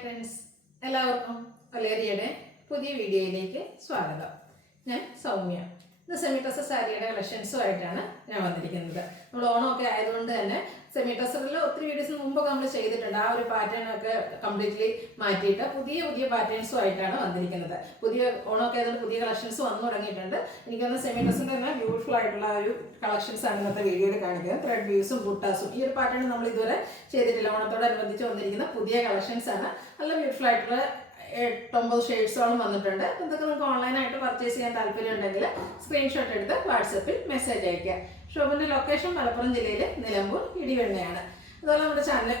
Friends, എല്ലാവർക്കും വലേറിയയുടെ പുതിയ വീഡിയോയിലേക്ക് സ്വാഗതം. ഞാൻ സൗമ്യ. ഇന്ന് സെമി ടസർ സാരിയുടെ കളക്ഷൻസുമായിട്ടാണ് ഞാൻ വന്നിരിക്കുന്നത്. നമ്മൾ ഓണമൊക്കെ ആയതുകൊണ്ട് തന്നെ സെമി ടസറിൽ ഒത്തിരി വീഡിയോസ് മുമ്പൊക്കെ നമ്മൾ ചെയ്തിട്ടുണ്ട്. ആ ഒരു പാറ്റേൺ ഒക്കെ കംപ്ലീറ്റ്ലി മാറ്റിയിട്ട് പുതിയ പുതിയ പാറ്റേൺസുമായിട്ടാണ് വന്നിരിക്കുന്നത്. പുതിയ ഓണമൊക്കെ ആയതുകൊണ്ട് പുതിയ കളക്ഷൻസ് വന്നു തുടങ്ങിയിട്ടുണ്ട്. എനിക്കൊന്ന് സെമി ടസറിൻ്റെ തന്നെ ബ്യൂട്ടിഫുൾ ആയിട്ടുള്ള ഒരു കളക്ഷൻസ് ആണ് ഇന്നത്തെ വീഡിയോയിൽ കാണിക്കുന്നത്. ത്രെഡ് വ്യൂസും ബുട്ടാസും ഈ ഒരു പാറ്റേൺ നമ്മൾ ഇതുവരെ ചെയ്തിട്ടില്ല. ഓണത്തോടനുബന്ധിച്ച് വന്നിരിക്കുന്ന പുതിയ കളക്ഷൻസ് ആണ്. നല്ല ബ്യൂട്ടിഫുൾ ആയിട്ടുള്ള 8-9 ഷെയ്ഡ്സോളം വന്നിട്ടുണ്ട്. ഇതൊക്കെ നിങ്ങൾക്ക് ഓൺലൈനായിട്ട് പർച്ചേസ് ചെയ്യാൻ താല്പര്യം ഉണ്ടെങ്കിൽ സ്ക്രീൻഷോട്ട് എടുത്ത് വാട്സപ്പിൽ മെസ്സേജ് അയയ്ക്കുക. ഷോപ്പിൻ്റെ ലൊക്കേഷൻ മലപ്പുറം ജില്ലയിലെ നിലമ്പൂർ ഇടിവെണ്ണയാണ്. അതുപോലെ നമ്മുടെ ചാനൽ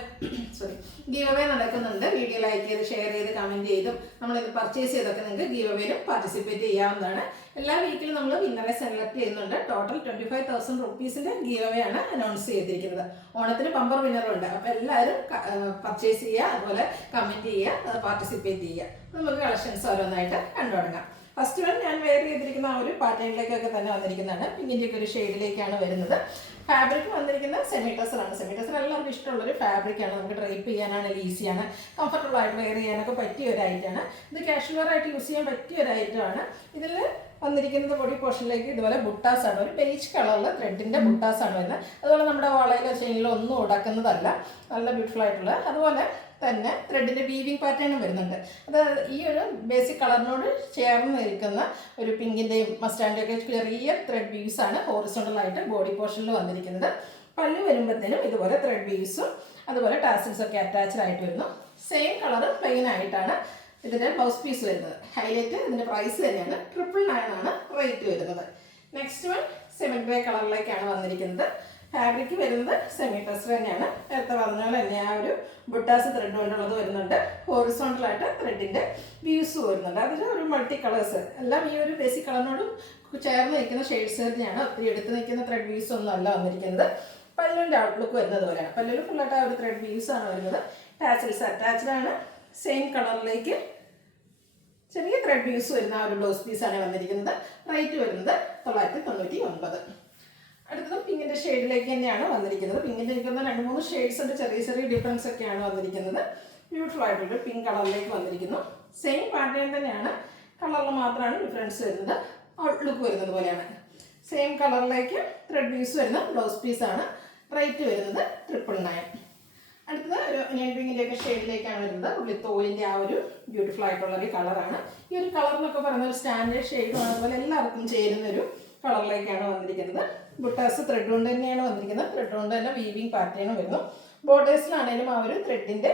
ഗീവ് അവേ നടക്കുന്നുണ്ട്. വീഡിയോ ലൈക്ക് ചെയ്ത് ഷെയർ ചെയ്ത് കമൻറ്റ് ചെയ്തും നമ്മളിത് പർച്ചേസ് ചെയ്തൊക്കെ നിങ്ങൾക്ക് ഗീവ് അവേയിലും പാർട്ടിസിപ്പേറ്റ് ചെയ്യാവുന്നതാണ്. എല്ലാ വീക്കിലും നമ്മൾ വിന്നറെ സെലക്ട് ചെയ്യുന്നുണ്ട്. ടോട്ടൽ 25,000 റുപ്പീസിൻ്റെ ഗീവ് അവേ ആണ് അനൗൺസ് ചെയ്തിരിക്കുന്നത്. ഓണത്തിന് ബമ്പർ വിന്നറുണ്ട്. അപ്പോൾ എല്ലാവരും പർച്ചേസ് ചെയ്യുക, അതുപോലെ കമൻറ്റ് ചെയ്യുക, പാർട്ടിസിപ്പേറ്റ് ചെയ്യുക. നമുക്ക് കളക്ഷൻസ് ഓരോന്നായിട്ട് കണ്ടു തുടങ്ങാം. ഫസ്റ്റ് വൺ ഞാൻ വെയർ ചെയ്തിരിക്കുന്ന ആ ഒരു പാറ്റേണിലേക്കൊക്കെ തന്നെ വന്നിരിക്കുന്നതാണ്. പിങ്കിൻ്റെയൊക്കെ ഒരു ഷെയ്ഡിലേക്കാണ് വരുന്നത്. ഫാബ്രിക് വന്നിരിക്കുന്ന സെമി ടസറാണ്. സെമി ടസർ എല്ലാവർക്കും ഇഷ്ടമുള്ളൊരു ഫാബ്രിക്കാണ്. നമുക്ക് ഡ്രൈപ്പ് ചെയ്യാനാണെങ്കിൽ ഈസിയാണ്, കംഫർട്ടബിൾ ആയിട്ട് വെയർ ചെയ്യാനൊക്കെ പറ്റിയ ഒരു ഐറ്റമാണ്. ഇത് കാഷ്വൽ വെയർ ആയിട്ട് യൂസ് ചെയ്യാൻ പറ്റിയ ഒരു ഐറ്റമാണ്. ഇതിൽ വന്നിരിക്കുന്നത് ബോഡി പോർഷനിലേക്ക് ഇതുപോലെ ബുട്ടാസാണ്. ഒരു ബേജ് കളറിൽ ത്രെഡിൻ്റെ ബുട്ടാസാണ് വരുന്നത്. അതുപോലെ നമ്മുടെ വളയിലോ ചെയിനിലോ ഒന്നും ഉടക്കുന്നതല്ല, നല്ല ബ്യൂട്ടിഫുൾ ആയിട്ടുള്ള. അതുപോലെ തന്നെ ത്രെഡിൻ്റെ വീവിങ് പാറ്റേണും വരുന്നുണ്ട്. അത് ഈ ഒരു ബേസിക് കളറിനോട് ചേർന്ന് നിൽക്കുന്ന ഒരു പിങ്കിൻ്റെയും മസ്റ്റാൻഡിൻ്റെയും ഒക്കെ ചെറിയ ത്രെഡ് വീവ്സാണ് ഹോറിസോണ്ടലായിട്ട് ബോഡി പോർഷനിൽ വന്നിരിക്കുന്നത്. പല്ല് വരുമ്പോഴത്തേനും ഇതുപോലെ ത്രെഡ് വീവ്സും അതുപോലെ ടാസിൽസൊക്കെ അറ്റാച്ച്ഡ് ആയിട്ട് വരുന്നു. സെയിം കളർ പ്ലെയിൻ ആയിട്ടാണ് ഇതിൻ്റെ ബ്ലൗസ് പീസ് വരുന്നത്. ഹൈലൈറ്റ് ഇതിൻ്റെ പ്രൈസ് തന്നെയാണ്. 999 ആണ് റേറ്റ് വരുന്നത്. നെക്സ്റ്റ് വൺ സെമൻ ഗ്രേ കളറിലേക്കാണ് വന്നിരിക്കുന്നത്. ഫാബ്രിക് വരുന്നത് സെമി ടസർ തന്നെയാണ്. നേരത്തെ പറഞ്ഞ പോലെ തന്നെ ആ ഒരു ബുട്ടാസ് ത്രെഡ് കൊണ്ടുള്ളത് വരുന്നുണ്ട്. ഹോറിസോണ്ടലായിട്ട് ത്രെഡിൻ്റെ വ്യൂസ് വരുന്നുണ്ട്. അതിൽ ഒരു മൾട്ടി കളേഴ്സ് എല്ലാം ഈ ഒരു ബേസിക് കളറിനോടും ചേർന്ന് നിൽക്കുന്ന ഷെയ്ഡ്സ് തന്നെയാണ്. ഒത്തിരി എടുത്ത് നിൽക്കുന്ന ത്രെഡ് വ്യൂസ് ഒന്നും അല്ല വന്നിരിക്കുന്നത്. പല്ലുവിൻ്റെ ഔട്ട്ലുക്ക് വരുന്നത് പോലെയാണ്. പല്ലുവിൽ ഫുള്ളായിട്ട് ആ ഒരു ത്രെഡ് വ്യൂസ് ആണ് വരുന്നത്. ടാസിൽസ് അറ്റാച്ച്ഡ് ആണ്. സെയിം കളറിലേക്ക് ചെറിയ ത്രെഡ് വ്യൂസ് വരുന്ന ആ ഒരു ബ്ലൗസ് പീസാണ് വന്നിരിക്കുന്നത്. റേറ്റ് വരുന്നത് 999. അടുത്തത് പിങ്കിൻ്റെ ഷെയ്ഡിലേക്ക് തന്നെയാണ് വന്നിരിക്കുന്നത്. പിങ്കിൻ്റെ എനിക്കൊന്ന് 2-3 ഷെയ്ഡ്സ് ഉണ്ട്. ചെറിയ ചെറിയ ഡിഫറൻസ് ഒക്കെയാണ് വന്നിരിക്കുന്നത്. ബ്യൂട്ടിഫുൾ ആയിട്ടുള്ള പിങ്ക് കളറിലേക്ക് വന്നിരിക്കുന്നു. സെയിം പാറ്റേൺ തന്നെയാണ്, കളറിൽ മാത്രമാണ് ഡിഫറൻസ് വരുന്നത്. ഔട്ട്ലുക്ക് വരുന്നത് പോലെയാണ്. സെയിം കളറിലേക്ക് ത്രെഡ് വ്യൂസ് വരുന്ന ബ്ലൗസ് പീസാണ്. റേറ്റ് വരുന്നത് 999. അടുത്തത് ഒരു ഒനിയൻ പിങ്കിൻ്റെയൊക്കെ ഷെയ്ഡിലേക്കാണ് വരുന്നത്. ഉള്ളിത്തോലിൻ്റെ ആ ഒരു ബ്യൂട്ടിഫുൾ ആയിട്ടുള്ളൊരു കളറാണ്. ഈ ഒരു കളർ എന്നൊക്കെ പറയുന്ന ഒരു സ്റ്റാൻഡേർഡ് ഷെയ്ഡുമാണ്. അതുപോലെ എല്ലാവർക്കും ചേരുന്നൊരു കളറിലേക്കാണ് വന്നിരിക്കുന്നത്. ബുട്ടാസ് ത്രെഡ് കൊണ്ട് തന്നെയാണ് വന്നിരിക്കുന്നത്. ത്രെഡ് കൊണ്ട് തന്നെ വീവിങ് പാറ്റേണും വരുന്നു. ബോർഡേഴ്സിലാണെങ്കിലും ആ ഒരു ത്രെഡിൻ്റെ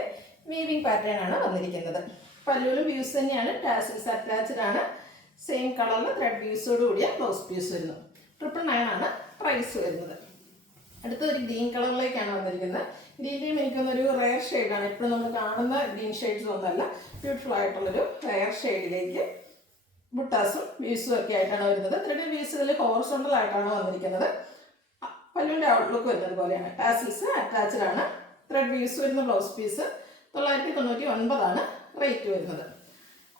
വീവിങ് പാറ്റേൺ ആണ് വന്നിരിക്കുന്നത്. പല്ലുവിലും വ്യൂസ് തന്നെയാണ്. ടാസിൽസ് അറ്റാച്ച്ഡ് ആണ്. സെയിം കളറിൽ ത്രെഡ് വ്യൂസോട് കൂടിയ ബ്ലൗസ് പീസ് വരുന്നു. 999 ആണ് പ്രൈസ് വരുന്നത്. അടുത്തൊരു ഗ്രീൻ കളറിലേക്കാണ് വന്നിരിക്കുന്നത്. ഗ്രീൻ്റെയും എനിക്കൊന്നൊരു റെയർ ഷെയ്ഡാണ്. എപ്പോഴും നമ്മൾ കാണുന്ന ഗ്രീൻ ഷെയ്ഡ്സ് ഒന്നല്ല. ബ്യൂട്ടിഫുൾ ആയിട്ടുള്ളൊരു റെയർ ഷെയ്ഡിലേക്ക് ബുട്ടാസും വ്യൂസും ഒക്കെ ആയിട്ടാണ് വരുന്നത്. ത്രെഡ് വ്യൂസുകളിൽ ഹോറിസോണ്ടൽ ആയിട്ടാണ് വന്നിരിക്കുന്നത്. പല്ലുവിൻ്റെ ഔട്ട്ലുക്ക് വരുന്നത് പോലെയാണ്. ടാസിൽസ് അറ്റാച്ച്ഡ് ആണ്. ത്രെഡ് വ്യൂസ് വരുന്ന ബ്ലൗസ് പീസ് 999 ആണ് റേറ്റ് വരുന്നത്.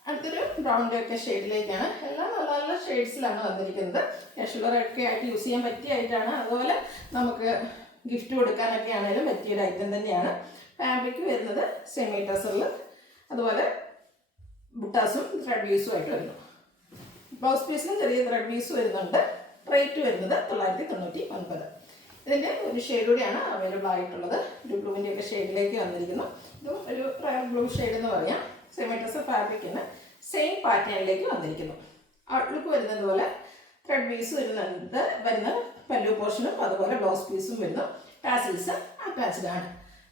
അടുത്തൊരു ബ്രൗണിൻ്റെ ഒക്കെ ഷെയ്ഡിലേക്കാണ്. എല്ലാം നല്ല നല്ല ഷെയ്ഡ്സിലാണ് വന്നിരിക്കുന്നത്. കാഷ്വലൊക്കെ ആയിട്ട് യൂസ് ചെയ്യാൻ പറ്റിയ ഐറ്റമാണ്. അതുപോലെ നമുക്ക് ഗിഫ്റ്റ് കൊടുക്കാനൊക്കെ ആണെങ്കിലും പറ്റിയൊരു ഐറ്റം തന്നെയാണ്. ഫാബ്രിക് വരുന്നത് സെമി ടസറിൽ അതുപോലെ ബുട്ടാസും ത്രെഡ് വ്യൂസും ആയിട്ട് വരുന്നു. ബ്ലൗസ് പീസിലും ചെറിയ ത്രെഡ് വ്യൂസ് വരുന്നുണ്ട്. റേറ്റ് വരുന്നത് 999. ഇതിൻ്റെ ഒരു ഷെയ്ഡ് കൂടിയാണ് അവൈലബിൾ ആയിട്ടുള്ളത്. ഒരു ബ്ലൂവിൻ്റെ ഒക്കെ ഷെയ്ഡിലേക്ക് വന്നിരിക്കുന്നു. ഇതും ഒരു റയർ ബ്ലൂ ഷെയ്ഡ് എന്ന് പറയാം. സെമി ടസർ ഫാബ്രിക്കിന് സെയിം പാറ്റേണിലേക്ക് വന്നിരിക്കുന്നു. ഔട്ട്ലുക്ക് വരുന്നത് പോലെ ത്രെഡ് വ്യൂസ് വരുന്ന പല്ലു പോർഷനും അതുപോലെ ബ്ലൗസ് പീസും വരുന്നു. ടാസിൽസ് അറ്റാച്ച്ഡ് ആണ്.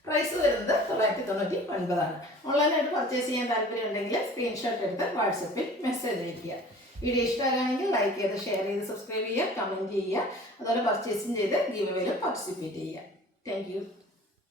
പ്രൈസ് വരുന്നത് 999 ആണ്. ഓൺലൈനായിട്ട് പർച്ചേസ് ചെയ്യാൻ താല്പര്യം ഉണ്ടെങ്കിൽ സ്ക്രീൻഷോട്ട് എടുത്ത് വാട്സപ്പിൽ മെസ്സേജ് അയയ്ക്കുക. വീഡിയോ ഇഷ്ടമാകുകയാണെങ്കിൽ ലൈക്ക് ചെയ്ത് ഷെയർ ചെയ്ത് സബ്സ്ക്രൈബ് ചെയ്യുക, കമൻറ്റ് ചെയ്യുക. അതുപോലെ പർച്ചേസിങ് ചെയ്ത് ഗീവ് അവേയിലും പാർട്ടിസിപ്പേറ്റ് ചെയ്യുക. Thank you.